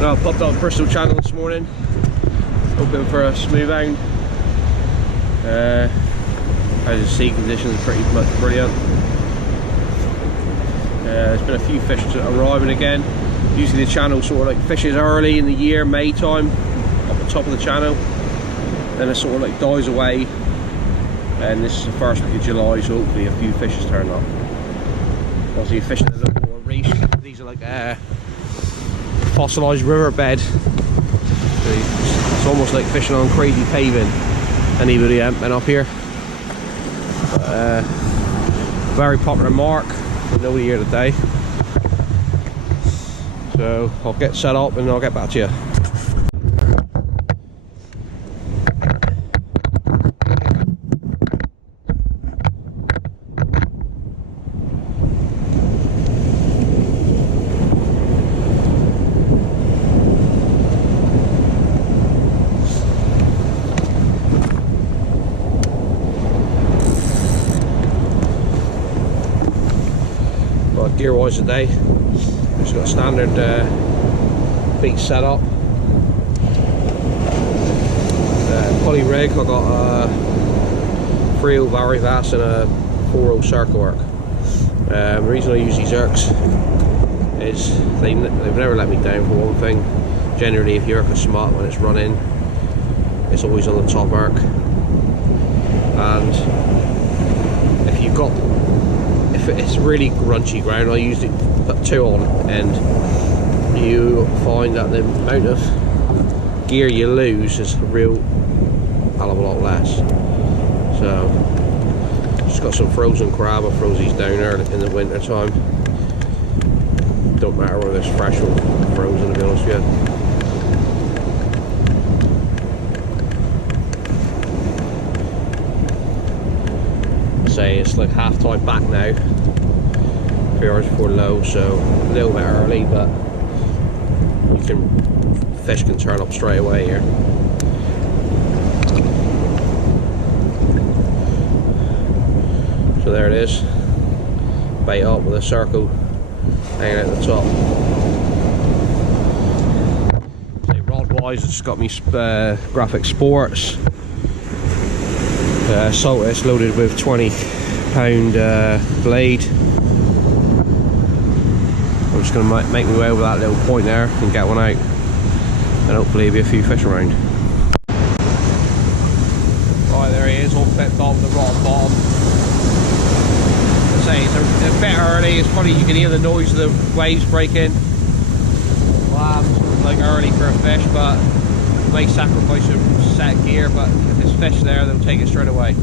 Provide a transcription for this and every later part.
And I popped up Bristol Channel this morning, hoping for a smoothhound. As you see, conditions are pretty much brilliant. There's been a few fish arriving again. Usually the channel sort of like fishes early in the year, May time, up the top of the channel. Then it sort of like dies away. And this is the first week of July, so hopefully a few fish has turned up. Obviously you're fishing a little water reef. These are like fossilised riverbed. It's almost like fishing on crazy paving. Anybody been up here? Very popular mark. Nobody here today. So I'll get set up and I'll get back to you. Gear wise today, just got a standard beat set up. Pulley rig, I've got a 3-0 Varivas and a 4-0 circle arc. The reason I use these arcs is they've never let me down for one thing. Generally if you arc a smut when it's running, it's always on the top arc. And if it's really grunchy ground, I usually put 2 on, and you find that the amount of gear you lose is a real hell of a lot less. So just got some frozen crab. I froze these down there in the winter time. Don't matter whether it's fresh or frozen, to be honest with you. It's like half time back now, 3 hours before low, so a little bit early, but fish can turn up straight away here. So there it is, bait up with a circle hanging at the top. So rod wise, it's got me Graphic Sports Saltus loaded with 20-pound blade. I'm just going to make my way over that little point there and get one out, and hopefully there'll be a few fish around. Right, there he is, all flipped off the rod bottom. As I say, it's a bit early. It's probably, you can hear the noise of the waves breaking. Wow, it's like early for a fish, but I may sacrifice a set of gear, but if there's fish there, they'll take it straight away.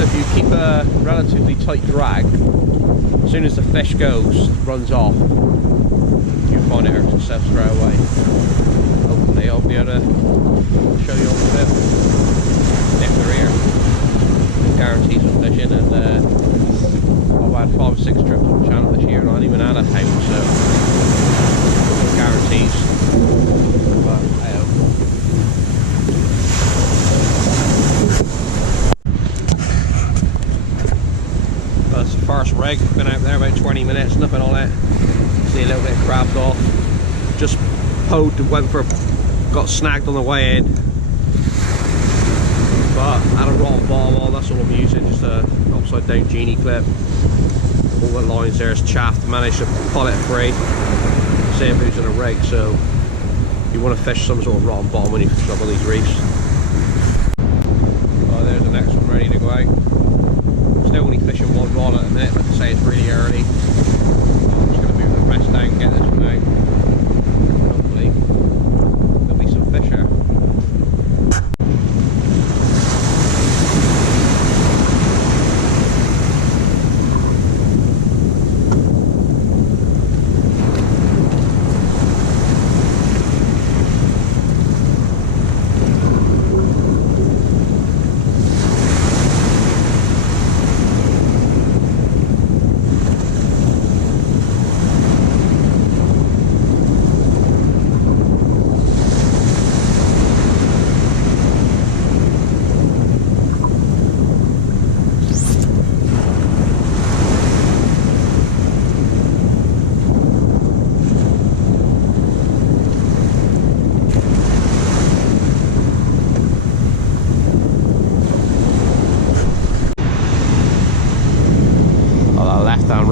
If you keep a relatively tight drag, as soon as the fish runs off, you'll find it hurts itself straight away. Hopefully I'll be able to show you all of it if they're here. It guarantees some fishing, and I've had 5 or 6 trips on the channel this year and I haven't even had a hound, so no guarantees. But that's the first rig. Been out there about 20 minutes, nothing on it. See a little bit crabbed off. Just got snagged on the way in. But had a rotten bottom on, that's all I'm using, just a upside down genie clip. All the lines there is chaffed, managed to pull it free. Same using a rig, so you want to fish some sort of rotten bottom when you fish up on these reefs. Oh, there's the next one ready to go out. Still only fishing one rod at the minute, like I say, it's really early. I'm just going to move the rest down and get this one out. Hopefully there'll be some fish here.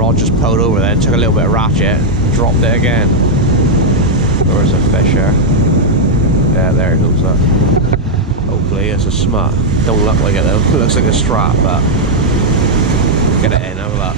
rod just pulled over then, took a little bit of ratchet, dropped it again. There's a fish here. Yeah, there it goes up. Hopefully it's a smut. Don't look like it though. It looks like a strap, but get it in, have a look.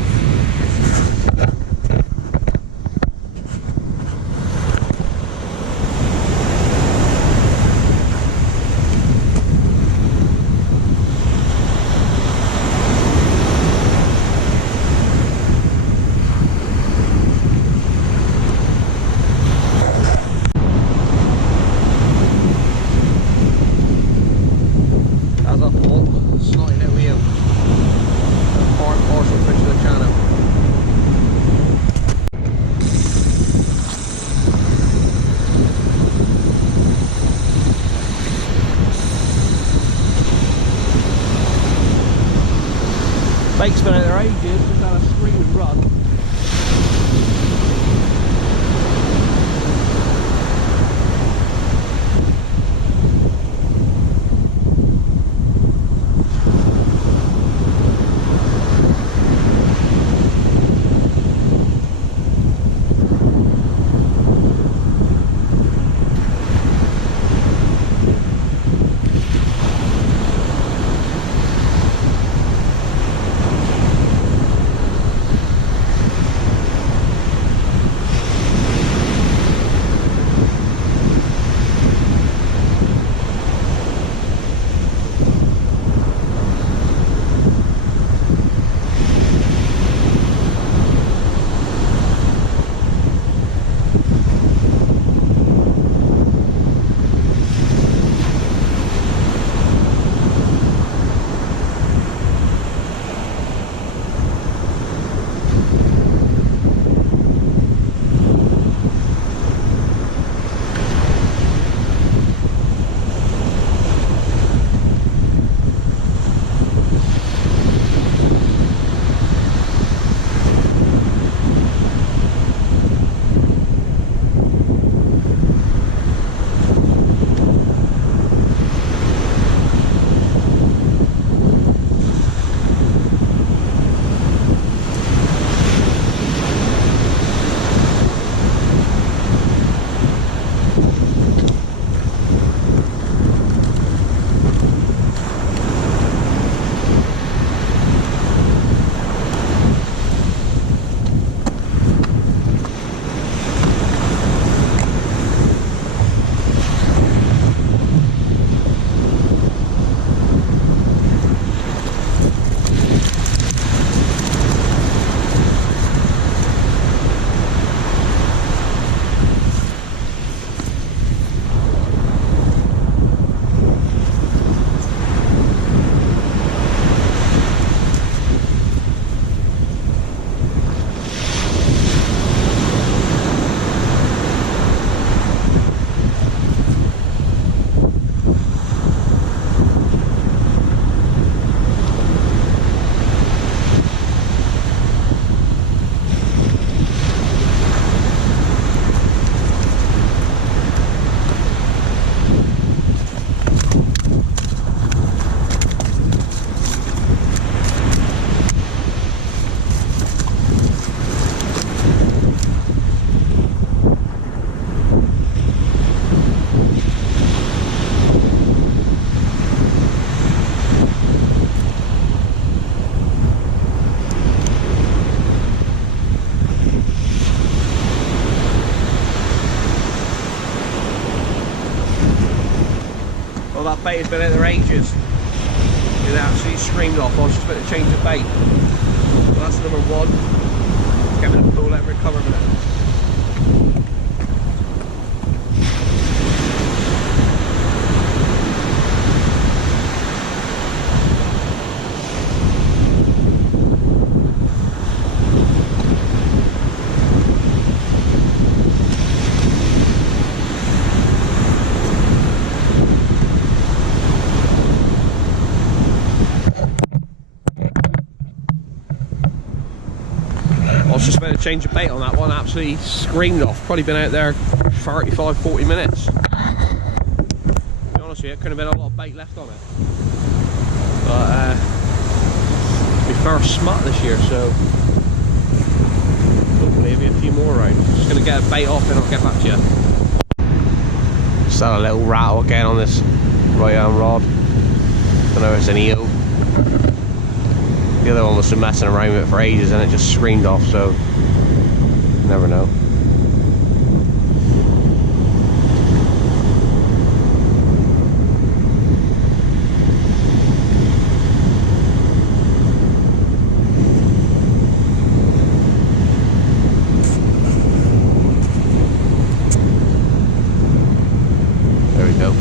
Bait's been out there ages, just had a screaming run. Well, that bait has been out there ages. It absolutely screamed off. I was just about to change the bait. Well, that's number one. Get me the pool, let me recover a minute. I was just about to change the bait on that one, absolutely screamed off. Probably been out there 35-40 minutes. To be honest with you, it could have been a lot of bait left on it. But it's my first smut this year, so Hopefully there'll be a few more around. Just gonna get a bait off and I'll get back to you. Just had a little rattle again on this right arm rod. Don't know if it's an eel. The other one was messing around with it for ages and it just screamed off, so you never know. There we go.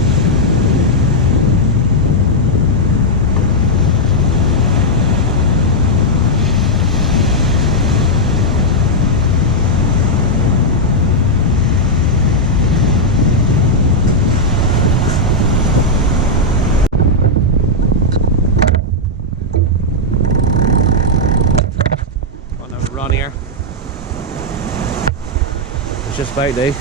Run here. It's just about there.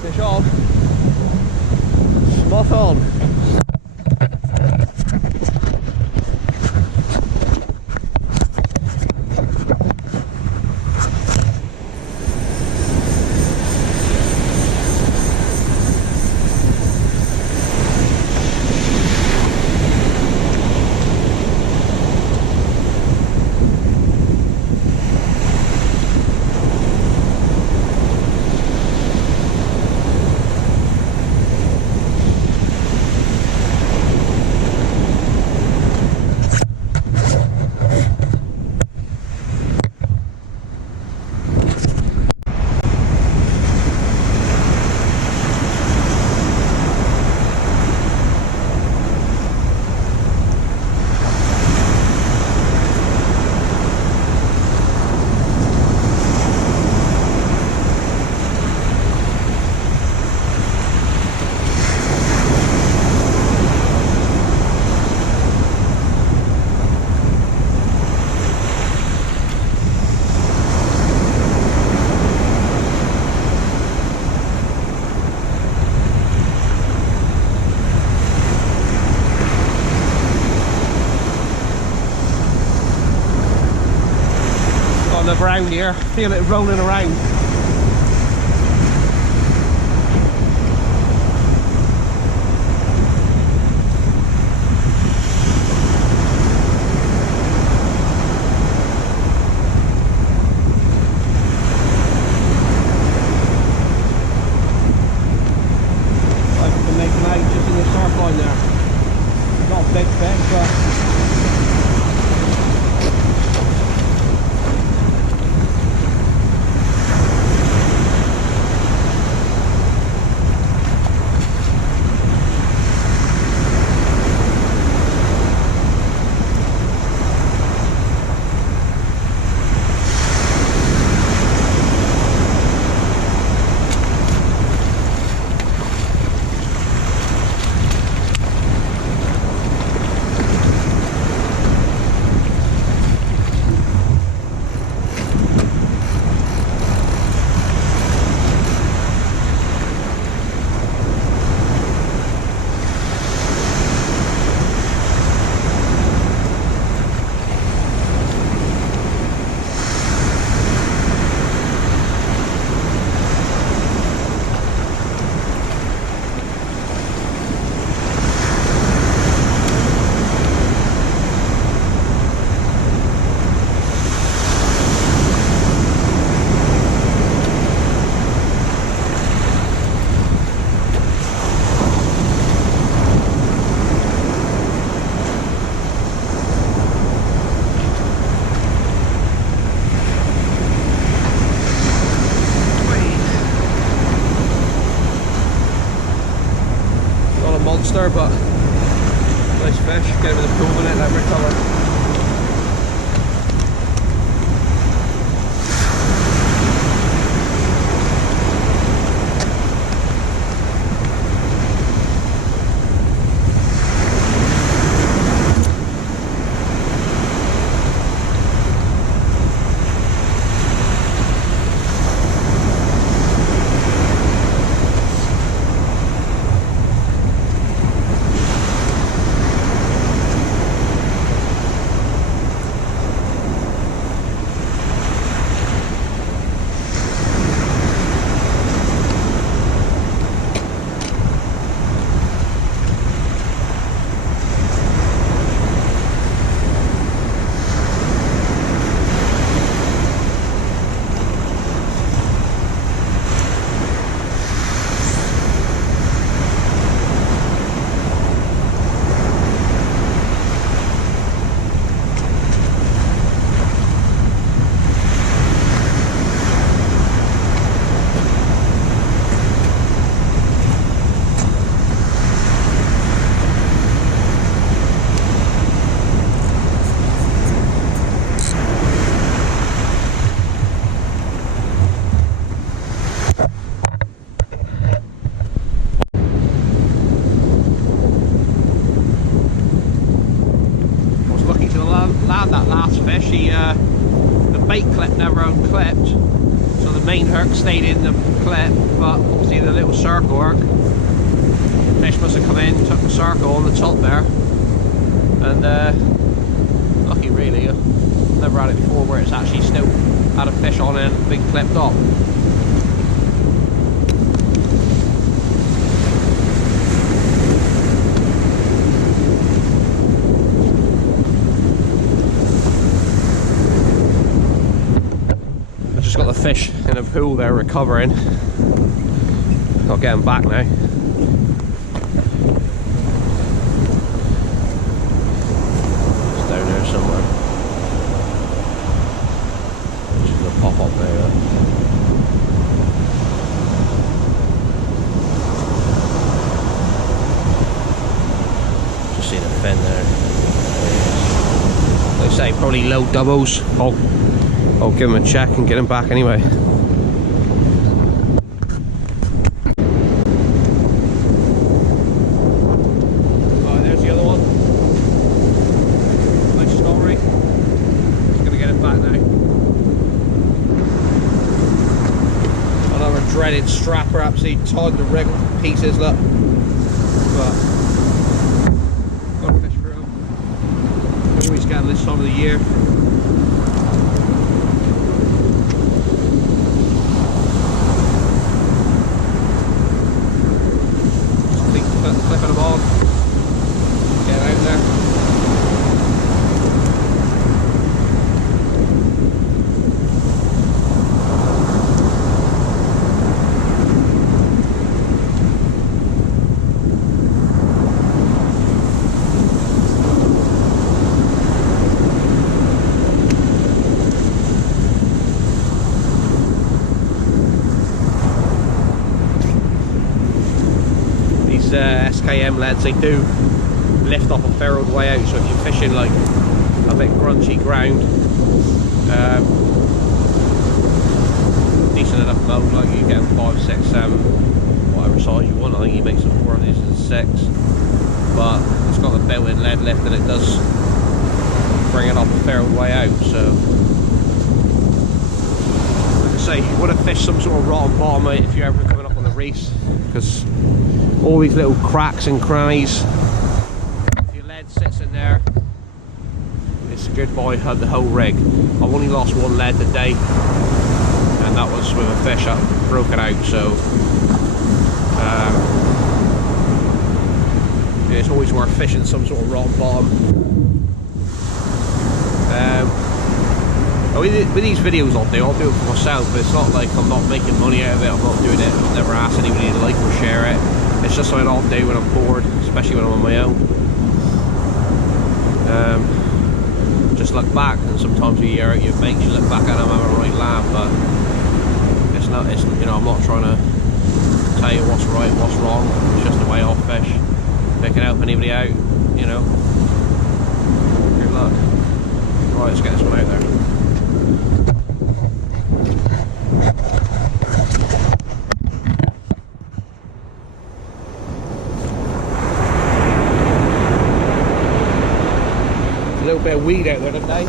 Fish on. Spot on. Around here, feel it rolling around. I can make an out just in the sharp line there. Not a big fish, but monster, but nice fish. Get him in the pool with it, every colour. stayed in the clip, but obviously the little circle arc, fish must have come in, took the circle on the top there, and lucky really. I've never had it before where it's actually still had a fish on it and been clipped up. I've just got the fish in a pool there recovering. I'll get him back now. It's down there somewhere. Just gonna pop up there. Just seen a fin there. Like I say, probably low doubles. I'll give him a check and get him back anyway. Alright, there's the other one. Nice story. Just gonna get him back now. Another dreaded strapper, absolutely tied the rig to pieces, look. But got a fish for him. Always getting this time of the year. Flipping them on, get out there. SKM lads, they do lift off a fair old way out, so if you're fishing like a bit grungy ground, decent enough mode, like you get 5, 6, whatever size you want. I think he makes it 4 and this is 6, but it's got the built-in lead lift and it does bring it off a fair old way out. So like I say, you want to fish some sort of rotten bottom, mate, if you're ever coming up on the reefs, because all these little cracks and crannies, if your lead sits in there, it's goodbye the whole rig. I've only lost one lead today, and that was with a fish that broke it out, so it's always worth fishing some sort of rotten bottom. With these videos I'll do it for myself, but it's not like I'm not making money out of it, I'm not doing it, I've never asked anybody to like or share it. It's just something I'll do when I'm bored, especially when I'm on my own. Just look back, and sometimes you hear it, you makes you look back at them and have a right laugh, but it's not, you know, I'm not trying to tell you what's right, what's wrong. It's just the way I'll fish. If it can help anybody out, you know, good luck. Right, let's get this one out there. A little bit of weed out there today.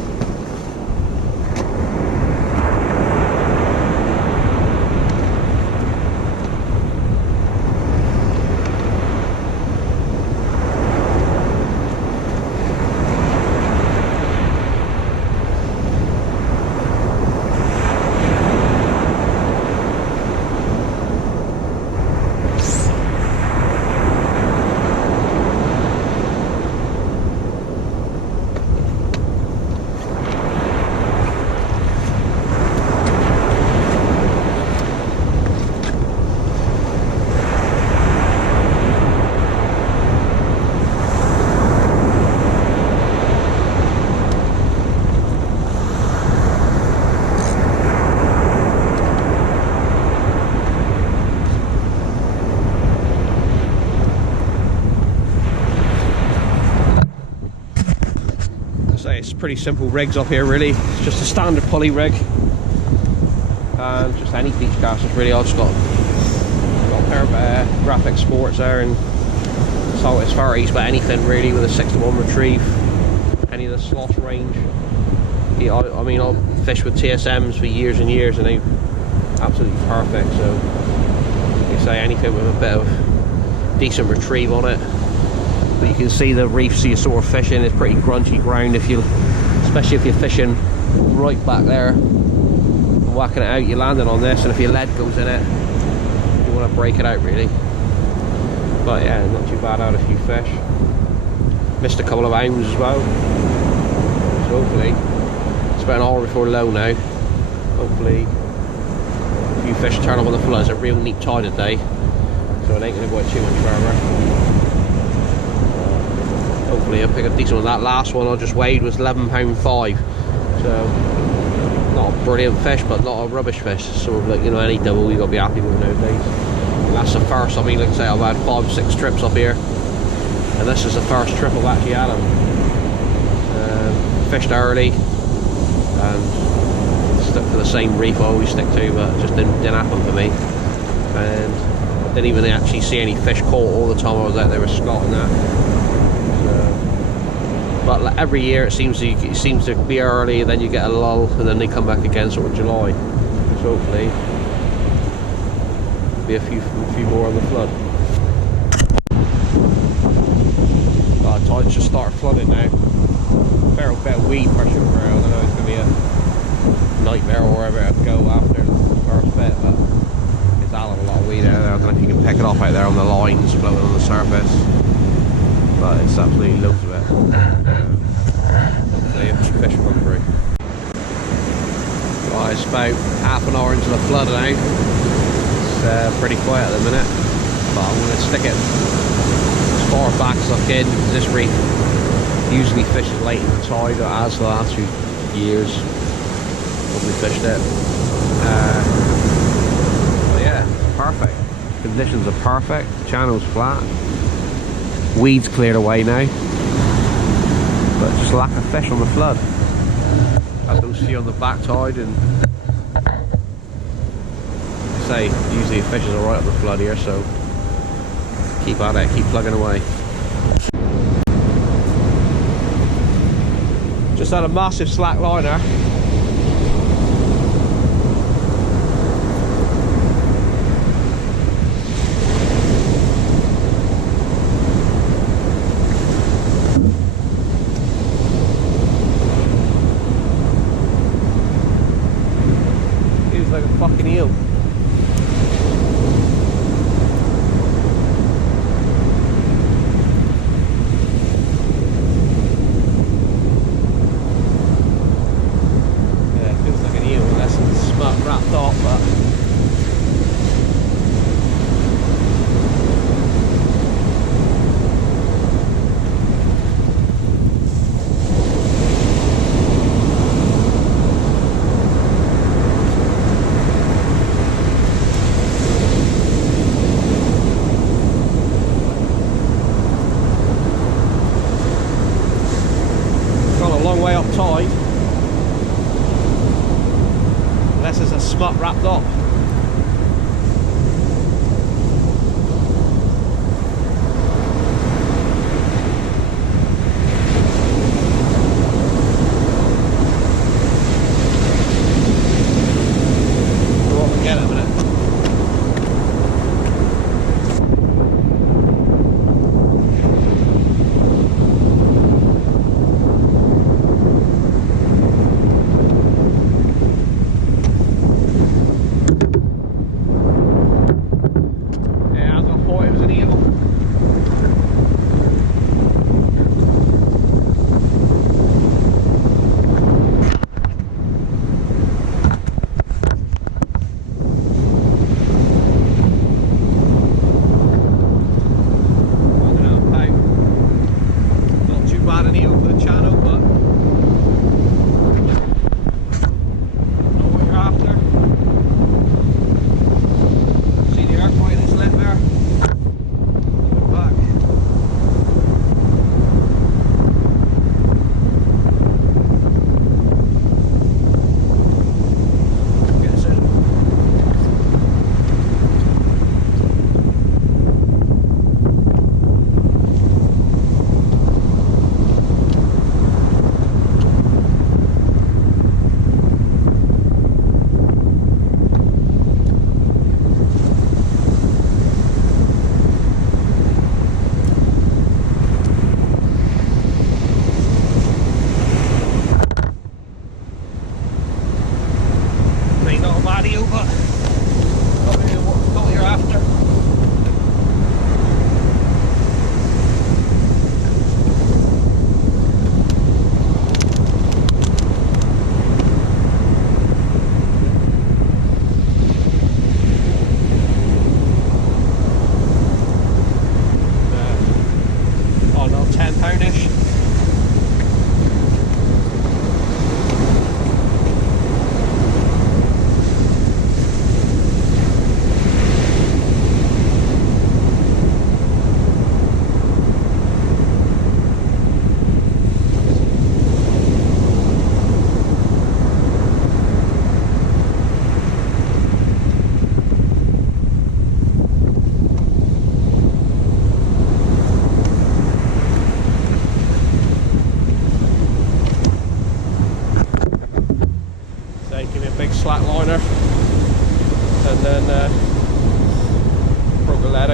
It's pretty simple rigs up here really. It's just a standard pulley rig and just any beach casters really. I've just got a pair of graphic sports there and Saltwater Faries, but anything really with a 6-to-1 retrieve, any of the slosh range. Yeah, I mean I've fished with TSMs for years and years and absolutely perfect. So you say anything with a bit of decent retrieve on it. But you can see the reefs you're sort of fishing is pretty grunchy ground, especially if you're fishing right back there and whacking it out. You're landing on this, and if your lead goes in it, you want to break it out really. But yeah, not too bad. Out a few fish, missed a couple of hounds as well, so hopefully it's about an hour before low now. Hopefully a few fish turn up on the flood. It's a real neat tide today, so it ain't going to go out too much further. Hopefully I'll pick a decent one. That last one I just weighed was £11.5, so not a brilliant fish, but not a rubbish fish. It's sort of like, you know, any double you got to be happy with nowadays. And that's the first. I mean, like I say, I've had 5 or 6 trips up here, and this is the first trip I've actually had them. Fished early and stuck to the same reef I always stick to, but it just didn't happen for me. And I didn't even actually see any fish caught all the time I was out there with Scott and that. But like, every year it seems to be early, and then you get a lull, and then they come back again sort of July. So hopefully be a few more on the flood. Tides just start flooding now. Fair bit of weed pressure for it. I don't know, it's going to be a nightmare or wherever it go after the first bit, but it's a hell of a lot of weed out there. I don't know if you can pick it off out there on the lines floating on the surface, but it's absolutely loads of it. Hopefully a few fish come through. Right, it's about half an hour into the flood now. It's pretty quiet at the minute, but I'm going to stick it as far back as I can. This reef usually fishes late in the tide, or as the last few years probably fished it. But yeah, perfect. Conditions are perfect. The channel's flat. Weeds cleared away now, but just lack of fish on the flood. Had those few on the back tide, and say usually fish is alright on the flood here, so keep at it, keep plugging away. Just had a massive slack liner. Feels like a fucking eel.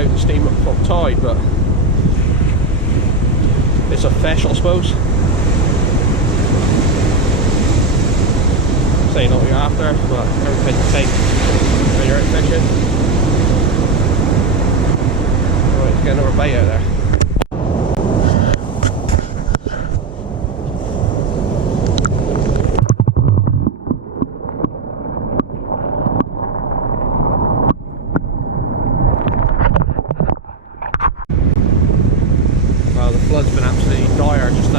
out the steam up full tide, but it's a fish, I suppose. Say not what you're after, but everything you take when you're out fishing. Right, let's get another bait out there. Well, the flood's been absolutely dire, just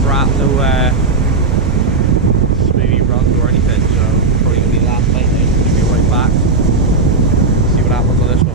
strap, no